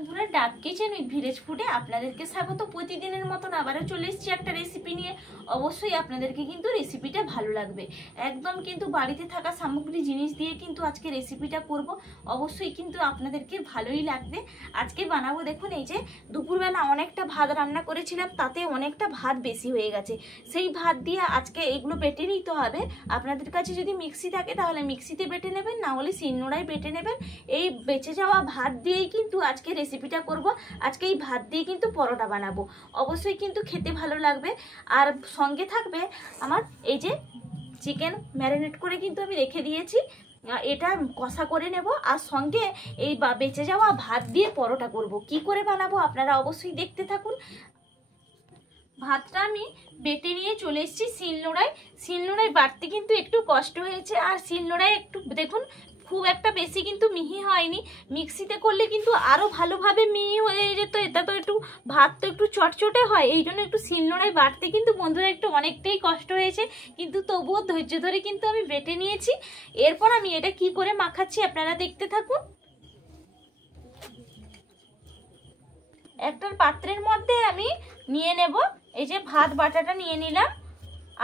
বন্ধুরা, ডাক kitchen with village ফুডে আপনাদেরকে স্বাগত। প্রতিদিনের মতন আবারও চলে এসেছি একটা রেসিপি নিয়ে। অবশ্যই আপনাদেরকে কিন্তু রেসিপিটা ভালো লাগবে। একদম কিন্তু বাড়িতে থাকা সামগ্রী জিনিস দিয়ে কিন্তু আজকে রেসিপিটা করব। অবশ্যই কিন্তু আপনাদেরকে ভালোই লাগবে। আজকে বানাবো, দেখুন এই যে দুপুরবেলা অনেকটা ভাত রান্না করেছিলাম, তাতে অনেকটা ভাত বেশি হয়ে গেছে। সেই ভাত দিয়ে আজকে এগুলো বেটে নিতে হবে। আপনাদের কাছে যদি মিক্সি থাকে তাহলে মিক্সিতে বেটে নেবেন, না হলে শিলনোড়ায় বেটে নেবেন। এই বেঁচে যাওয়া ভাত দিয়েই কিন্তু আজকে রেসিপিটা করব। আজকে এই ভাত দিয়ে কিন্তু পরোটা বানাবো। অবশ্যই কিন্তু খেতে ভালো লাগবে। আর সঙ্গে থাকবে আমার এই যে চিকেন ম্যারিনেট করে কিন্তু আমি রেখে দিয়েছি, এটা কষা করে নেব। আর সঙ্গে এই বেঁচে যাওয়া ভাত দিয়ে পরোটা করব। কি করে বানাবো আপনারা অবশ্যই দেখতে থাকুন। ভাতটা আমি বেটে নিয়ে চলে এসেছি শিলনোড়ায়। শিলনোড়ায় বাটতে কিন্তু একটু কষ্ট হয়েছে, আর শিলনোড়ায় একটু দেখুন খুব একটা বেশি কিন্তু মিহি হয়নি। মিক্সিতে করলে কিন্তু আরও ভালোভাবে মিহি হয়ে যেত। এটা তো একটু ভাত তো একটু চটচটে হয়, এই জন্য একটু শিলনোড়ায় বাটতে কিন্তু বন্ধুরা একটু অনেকটাই কষ্ট হয়েছে, কিন্তু তবুও ধৈর্য ধরে কিন্তু আমি বেটে নিয়েছি। এরপর আমি এটা কি করে মাখাচ্ছি আপনারা দেখতে থাকুন। একটা পাত্রের মধ্যে আমি নিয়ে নেব এই যে ভাত বাটাটা নিয়ে নিলাম,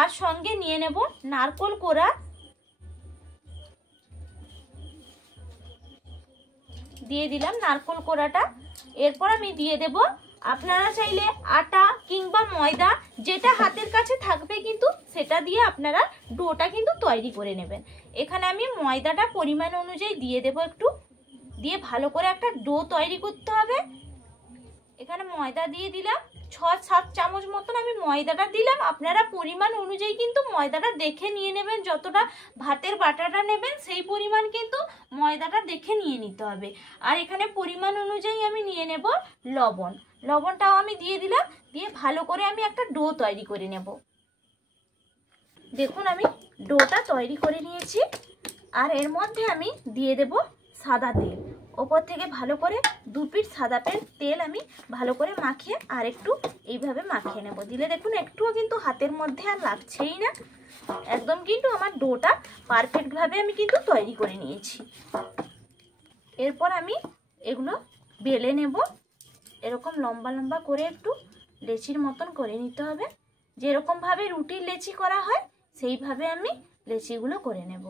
আর সঙ্গে নিয়ে নেব নারকোল কোড়া, দিয়ে দিলাম নারকোল কোড়াটা। এরপর আমি দিয়ে দেব, আপনারা চাইলে আটা কিংবা ময়দা যেটা হাতের কাছে থাকবে কিন্তু সেটা দিয়ে আপনারা ডোটা কিন্তু তৈরি করে নেবেন। এখানে আমি ময়দাটা পরিমাণ অনুযায়ী দিয়ে দেব একটু, দিয়ে ভালো করে একটা ডো তৈরি করতে হবে। এখানে ময়দা দিয়ে দিলাম 6-7 চামচ মতন আমি ময়দাটা দিলাম। আপনারা পরিমাণ অনুযায়ী কিন্তু ময়দাটা দেখে নিয়ে নেবেন, যতটা ভাতের বাটাটা নেবেন সেই পরিমাণ কিন্তু ময়দাটা দেখে নিয়ে নিতে হবে। আর এখানে পরিমাণ অনুযায়ী আমি নিয়ে নেব লবণ। লবণটাও আমি দিয়ে দিলাম, দিয়ে ভালো করে আমি একটা ডো তৈরি করে নেব। দেখুন আমি ডোটা তৈরি করে নিয়েছি। আর এর মধ্যে আমি দিয়ে দেব সাদা তেল। ওপর থেকে ভালো করে 2 পিঠ সাদা তেল আমি ভালো করে মাখিয়ে আর একটু এইভাবে মাখিয়ে নেব। দিলে দেখুন একটুও কিন্তু হাতের মধ্যে আর লাগছেই না। একদম কিন্তু আমার ডোটা পারফেক্টভাবে আমি কিন্তু তৈরি করে নিয়েছি। এরপর আমি এগুলো বেলে নেব। এরকম লম্বা লম্বা করে একটু লেচির মতন করে নিতে হবে। যেরকমভাবে রুটির লেচি করা হয় সেইভাবে আমি লেচিগুলো করে নেব।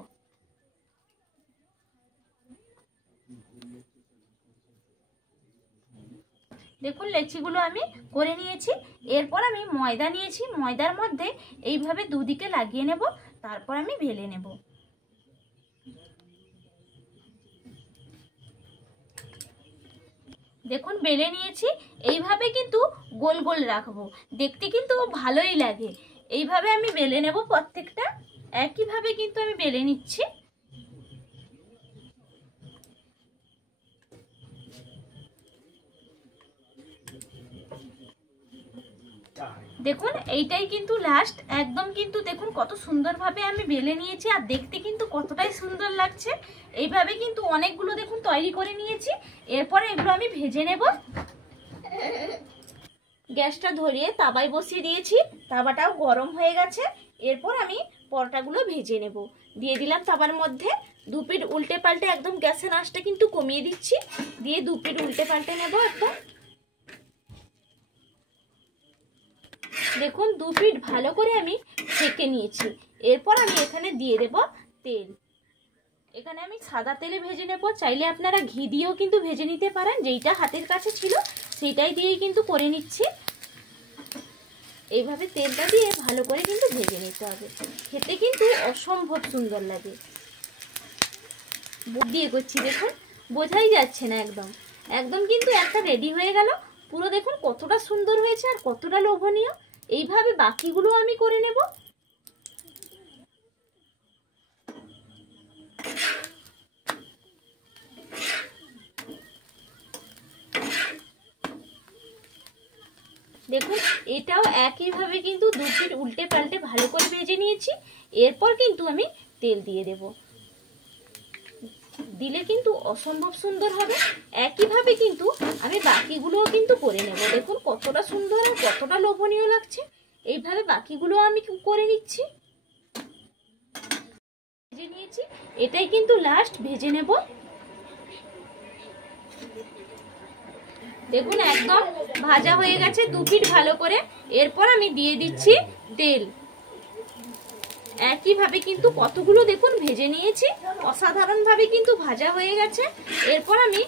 দেখুন লেচিগুলো আমি করে নিয়েছি। এরপর আমি ময়দা নিয়েছি, ময়দার মধ্যে এইভাবে দুদিকে লাগিয়ে নেব, তারপর আমি বেলে নেব। দেখুন বেলে নিয়েছি। এইভাবে কিন্তু গোল গোল রাখবো, দেখতে কিন্তু ভালোই লাগে। এইভাবে আমি বেলে নেব প্রত্যেকটা, একইভাবে কিন্তু আমি বেলে নিচ্ছি। দেখুন এইটাই কিন্তু লাস্ট, একদম কিন্তু দেখুন কত সুন্দরভাবে আমি বেলে নিয়েছি, আর দেখতে কিন্তু কতটাই সুন্দর লাগছে। এইভাবে কিন্তু অনেকগুলো দেখুন তৈরি করে নিয়েছি। এরপরে এগুলো আমি ভেজে নেব। গ্যাসটা ধরিয়ে তাওয়ায় বসিয়ে দিয়েছি, তাওয়াটাও গরম হয়ে গেছে। এরপর আমি পরোটাগুলো ভেজে নেব। দিয়ে দিলাম তাওয়ার মধ্যে 2 পিঠ উল্টে পাল্টে, একদম গ্যাসের আঁচটা কিন্তু কমিয়ে দিচ্ছি, দিয়ে 2 পিঠ উল্টে পাল্টে নেব একদম। দেখুন 2 পিঠ ভালো করে আমি সেঁকে নিয়েছি। এরপর আমি এখানে দিয়ে দেব তেল। এখানে আমি সাদা তেলে ভেজে নেব, চাইলে আপনারা ঘি দিয়েও কিন্তু ভেজে নিতে পারেন। যেইটা হাতের কাছে ছিল সেইটাই দিয়েই কিন্তু করে নিচ্ছি। এইভাবে তেলটা দিয়ে ভালো করে কিন্তু ভেজে নিতে হবে, খেতে কিন্তু অসম্ভব সুন্দর লাগে। বুক দিয়ে করছি, দেখুন বোঝাই যাচ্ছে না, একদম একদম কিন্তু একটা রেডি হয়ে গেল পুরো। দেখুন কতটা সুন্দর হয়েছে আর কতটা লোভনীয়। এইভাবে বাকিগুলো আমি করে নেব। দেখুন এটাও একইভাবে কিন্তু 2 পিঠ উল্টে পাল্টে ভালো করে ভেজে নিয়েছি। এরপর কিন্তু আমি তেল দিয়ে দেব, দিলে কিন্তু অসম্ভব সুন্দর হবে। একইভাবে কিন্তু আমি বাকিগুলোও কিন্তু করে নেব। দেখুন কতটা সুন্দর আর কতটা লোভনীয় লাগছে। এইভাবে বাকিগুলো আমি করে নিচ্ছি। ভেজে নিয়েছি, এটাই কিন্তু লাস্ট ভেজে নেব। দেখুন একদম ভাজা হয়ে গেছে 2 পিঠ ভালো করে। এরপর আমি দিয়ে দিচ্ছি তেল। একইভাবে কিন্তু কতগুলো দেখুন ভেজে নিয়েছি, অসাধারণ ভাবে কিন্তু ভাজা হয়ে গেছে। এরপর আমি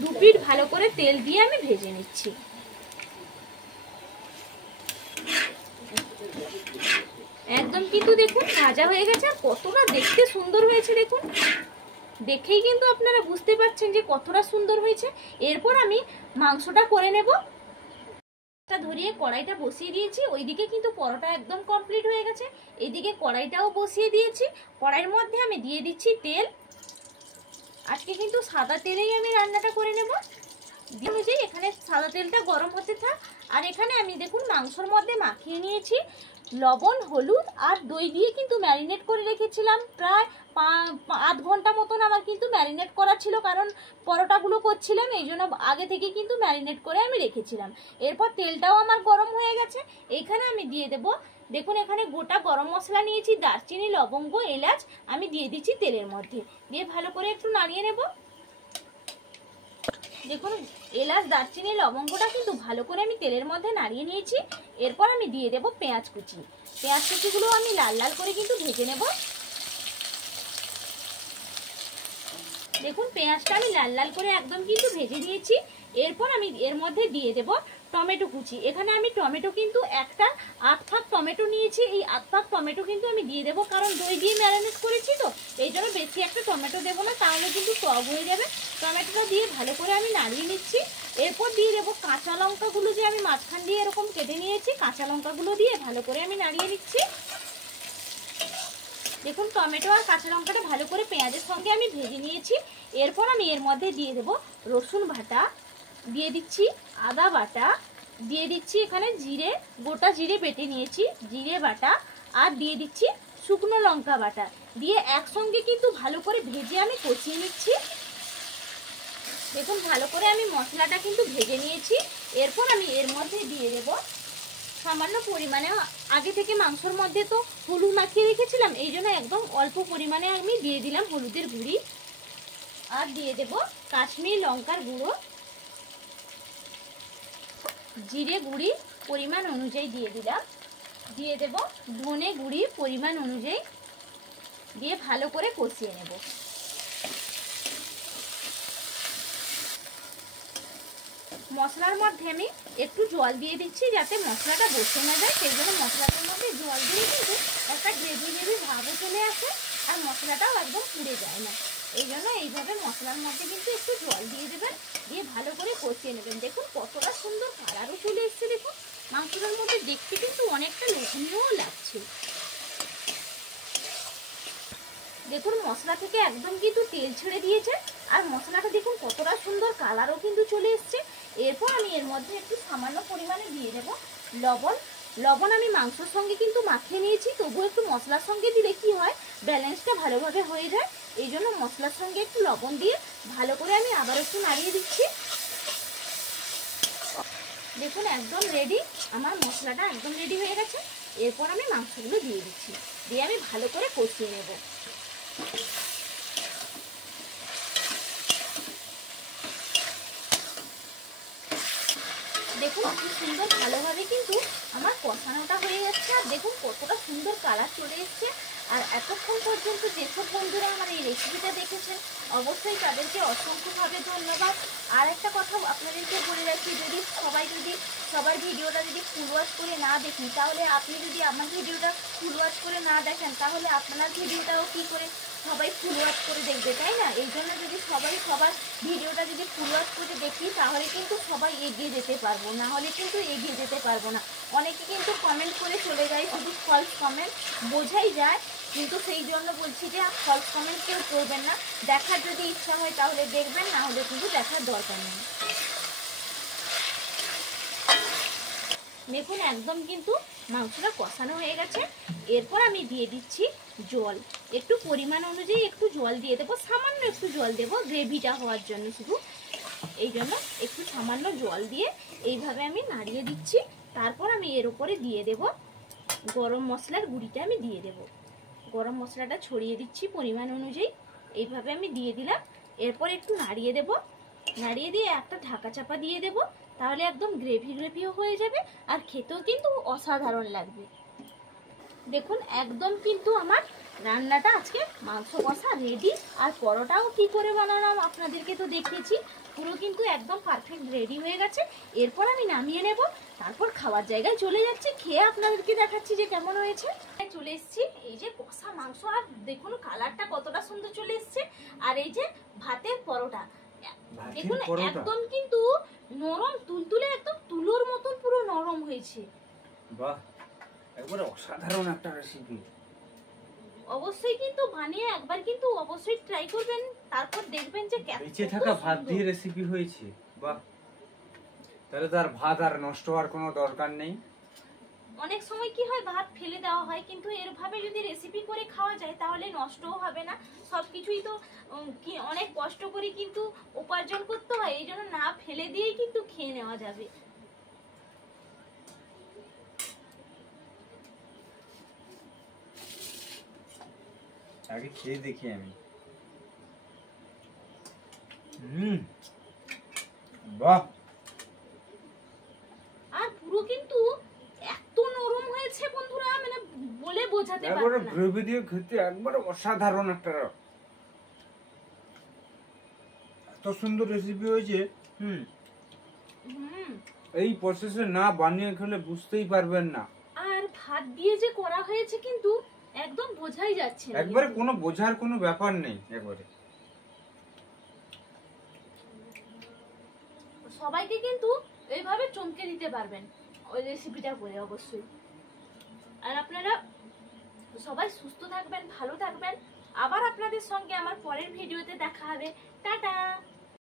2 পিঠ ভালো করে তেল দিয়ে আমি ভেজে নিচ্ছি। একদম কিন্তু দেখুন ভাজা হয়ে গেছে, আর কতটা দেখতে সুন্দর হয়েছে দেখুন, দেখেই কিন্তু আপনারা বুঝতে পারছেন যে কতটা সুন্দর হয়েছে। এরপর আমি মাংসটা করে নেব। ধরিয়ে কড়াইটা বসিয়ে দিয়েছি, ওইদিকে কিন্তু পরোটা একদম কমপ্লিট হয়ে গেছে। এইদিকে কড়াইটাও বসিয়ে দিয়েছি। কড়াইয়ের মধ্যে আমি দিয়ে দিচ্ছি তেল। আজকে কিন্তু সাদা তেলেই আমি রান্নাটা করে নেব। অনুযায়ী এখানে সাদা তেলটা গরম হতে থাক। আর এখানে আমি দেখুন মাংসর মধ্যে মাখিয়ে নিয়েছি লবণ, হলুদ আর দই দিয়ে কিন্তু ম্যারিনেট করে রেখেছিলাম। প্রায় 8 ঘন্টা মতন আমার কিন্তু ম্যারিনেট করা ছিল, কারণ পরোটাগুলো করছিলাম, এই জন্য আগে থেকে কিন্তু ম্যারিনেট করে আমি রেখেছিলাম। এরপর তেলটাও আমার গরম হয়ে গেছে। এখানে আমি দিয়ে দেব, দেখুন এখানে গোটা গরম মশলা নিয়েছি, দারচিনি, লবঙ্গ, এলাচ আমি দিয়ে দিচ্ছি তেলের মধ্যে। দিয়ে ভালো করে একটু নাড়িয়ে নেব। দেখুন এলাচ, দারচিনি, লবঙ্গটা কিন্তু ভালো করে আমি তেলের মধ্যে নাড়িয়ে নিয়েছি। এরপর আমি দিয়ে দেব পেঁয়াজ কুচি। পেঁয়াজ কুচিগুলো আমি লাল লাল করে কিন্তু ভেজে নেব। দেখুন পেঁয়াজটা আমি লাল লাল করে একদম কিন্তু ভেজে নিয়েছি। এরপর আমি এর মধ্যে দিয়ে দেব টমেটো কুচি। এখানে আমি টমেটো কিন্তু একটা 8 ফাঁক টমেটো নিয়েছি। এই 8 ফাঁক টমেটো কিন্তু আমি দিয়ে দেবো, কারণ দই দিয়ে ম্যারিনেট করেছি তো, এই জন্য বেশি একটা টমেটো দেবো না, তাহলে কিন্তু টক হয়ে যাবে। টমেটোটা দিয়ে ভালো করে আমি নাড়িয়ে নিচ্ছি। এরপর দিয়ে দেবো কাঁচা লঙ্কাগুলো, যে আমি মাঝখান দিয়ে এরকম কেটে নিয়েছি, কাঁচা লঙ্কাগুলো দিয়ে ভালো করে আমি নাড়িয়ে নিচ্ছি। দেখুন টমেটো আর কাঁচা লঙ্কাটা ভালো করে পেঁয়াজের সঙ্গে আমি ভেজে নিয়েছি। এরপর আমি এর মধ্যে দিয়ে দেব রসুন বাটা, দিয়ে দিচ্ছি আদা বাটা, দিয়ে দিচ্ছি এখানে জিরে, গোটা জিরে বেটে নিয়েছি, জিরে বাটা, আর দিয়ে দিচ্ছি শুকনো লঙ্কা বাটা, দিয়ে একসঙ্গে কিন্তু ভালো করে ভেজে আমি কষিয়ে নিচ্ছি। দেখুন ভালো করে আমি মশলাটা কিন্তু ভেজে নিয়েছি। এরপর আমি এর মধ্যে দিয়ে দেব সামান্য পরিমাণে, আগে থেকে মাংসর মধ্যে তো হলুদ মাখিয়ে রেখেছিলাম, এই জন্য একদম অল্প পরিমাণে আমি দিয়ে দিলাম হলুদের গুঁড়ি। আর দিয়ে দেব কাশ্মীরি লঙ্কার গুঁড়ো, জিরে গুঁড়ি পরিমাণ অনুযায়ী দিয়ে দিলাম, দিয়ে দেব ধনে গুঁড়ি পরিমাণ অনুযায়ী, দিয়ে ভালো করে কষিয়ে নেব। মশলার মধ্যে আমি একটু জল দিয়ে দিচ্ছি, যাতে মশলাটা বসে না যায়, সেই জন্য মশলাটার মধ্যে জল দিয়ে কিন্তু একটা গ্রেভি গ্রেভি ভাবও চলে আসে, আর মশলাটাও একদম পুড়ে যায় না। এই জন্য এইভাবে মশলার মধ্যে কিন্তু একটু জল দিয়ে দেবেন, দিয়ে ভালো করে কষিয়ে নেবেন। দেখুন কতটা সুন্দর কালারও চলে এসছে, দেখুন মাংসটার মধ্যে দেখতে কিন্তু অনেকটা লোভনীয়ও লাগছে। দেখুন মশলা থেকে একদম কিন্তু তেল ছেড়ে দিয়েছে, আর মশলাটা দেখুন কতটা সুন্দর কালারও কিন্তু চলে এসছে। এরপর আমি এর মধ্যে একটু সামান্য পরিমাণে দিয়ে দেব লবণ। লবণ আমি মাংসের সঙ্গে কিন্তু মাখিয়ে নিয়েছি, তবুও একটু মশলার সঙ্গে দিলে কি হয়, ব্যালেন্সটা ভালোভাবে হয়ে যায়, এই জন্য মশলার সঙ্গে একটু লবণ দিয়ে ভালো করে আমি আবার একটু নাড়িয়ে দিচ্ছি। দেখুন একদম রেডি, আমার মশলাটা একদম রেডি হয়ে গেছে। এরপর আমি মাংসগুলো দিয়ে দিচ্ছি, দিয়ে আমি ভালো করে কষিয়ে নেব। দেখুন কি সুন্দর ভালোভাবে কিন্তু আমার কষানোটা হয়ে যাচ্ছে, আর দেখুন কতটা সুন্দর কালার চলে এসছে। আর এতক্ষণ পর্যন্ত যেসব বন্ধুরা আমার এই রেসিপিটা দেখেছেন, অবশ্যই তাদেরকে অসংখ্যভাবে ধন্যবাদ। আর একটা কথা আপনাদেরকে বলে রাখি, যদি সবার ভিডিওটা যদি ফুল ওয়াচ করে না দেখি, তাহলে আপনি যদি আমার ভিডিওটা ফুল ওয়াচ করে না দেখেন, তাহলে আপনার ভিডিওটাও কি করে সবাই ফুল ওয়াচ করে দেখবে, তাই না? এই জন্য যদি সবার ভিডিওটা যদি ফুল ওয়াচ করে দেখি, তাহলে কিন্তু সবাই এগিয়ে যেতে পারবো, না হলে কিন্তু এগিয়ে যেতে পারবো না। অনেকে কিন্তু কমেন্ট করে চলে যায়, শুধু ফলস কমেন্ট, বোঝাই যায়, কিন্তু সেই জন্য বলছি যে ফলস কমেন্ট কেউ করবেন না। দেখার যদি ইচ্ছা হয় তাহলে দেখবেন, না হলে কিন্তু দেখার দরকার নেই। দেখুন একদম কিন্তু মাংসটা কষানো হয়ে গেছে। এরপর আমি দিয়ে দিচ্ছি জল, একটু পরিমাণ অনুযায়ী একটু জল দিয়ে দেবো, সামান্য একটু জল দেবো গ্রেভিটা হওয়ার জন্য, শুধু এই জন্য একটু সামান্য জল দিয়ে এইভাবে আমি নাড়িয়ে দিচ্ছি। তারপর আমি এর উপরে দিয়ে দেব গরম মশলার গুঁড়িটা, আমি দিয়ে দেব গরম মশলাটা ছড়িয়ে দিচ্ছি পরিমাণ অনুযায়ী, এইভাবে আমি দিয়ে দিলাম। এরপর একটু নাড়িয়ে দেব। নাড়িয়ে দিয়ে একটা ঢাকা চাপা দিয়ে দেব, তাহলে একদম গ্রেভি গ্রেভিও হয়ে যাবে আর খেতেও কিন্তু অসাধারণ লাগবে। দেখুন একদম কিন্তু আমার রান্নাটা আজকে মাংস কষা রেডি। আর পরোটাও কি করে বানালাম আপনাদেরকে তো দেখিয়েছি, পুরো কিন্তু একদম পারফেক্ট রেডি হয়ে গেছে। এরপর আমি নামিয়ে নেব, তারপর খাওয়ার জায়গায় চলে যাচ্ছি, খেয়ে আপনাদেরকে দেখাচ্ছি যে কেমন হয়েছে। চলে এসেছি, এই যে কষা মাংস, আর দেখুন কালারটা কতটা সুন্দর চলে এসছে। আর এই যে ভাতের পরোটা, দেখুন একদম কিন্তু নরম তুলতুলে, একদম তুলোর মতন পুরো নরম হয়েছে। বাহ, একবারে অসাধারণ একটা রেসিপি। অবশ্যই কিন্তু বানিয়ে একবার কিন্তু অবশ্যই ট্রাই করবেন, তারপর দেখবেন যে বেঁচে থাকা ভাত দিয়ে রেসিপি হয়েছে। বাহ, তাহলে তো আর ভাত আর নষ্ট হওয়ার কোনো দরকার নেই। অনেক সময় কি হয়, ভাত ফেলে দেওয়া হয়, কিন্তু এরভাবে যদি রেসিপি করে খাওয়া যায় তাহলে নষ্টও হবে না। সবকিছুই তো কি অনেক কষ্ট করে কিন্তু উপার্জন করতে হয়, এই জন্য না ফেলে দিয়েই কিন্তু খেয়ে নেওয়া যাবে। আগে খেয়ে দেখি আমি। বাহ, আর পুরো কিন্তু এত নরম হয়েছে বন্ধুরা, মানে বলে বোঝাতে পারবো একবারে না। গ্রেভি দিয়ে খেতে একবারে অসাধারণ একটা, এত সুন্দর রেসিপি হয়েছে। এই প্রসেসে না বানিয়ে খেলে বুঝতেই পারবেন না। আর ভাত দিয়ে যে করা হয়েছে কিন্তু একদম বোঝাই যাচ্ছে না, একবারে কোনো বোঝার কোনো ব্যাপার নেই। একবারে সবাইকে কিন্তু এইভাবে চমকে দিতে পারবেন ওই রেসিপিটা করে অবশ্যই। আর আপনারা সবাই সুস্থ থাকবেন, ভালো থাকবেন। আবার আপনাদের সঙ্গে আমার পরের ভিডিওতে দেখা হবে। টাটা।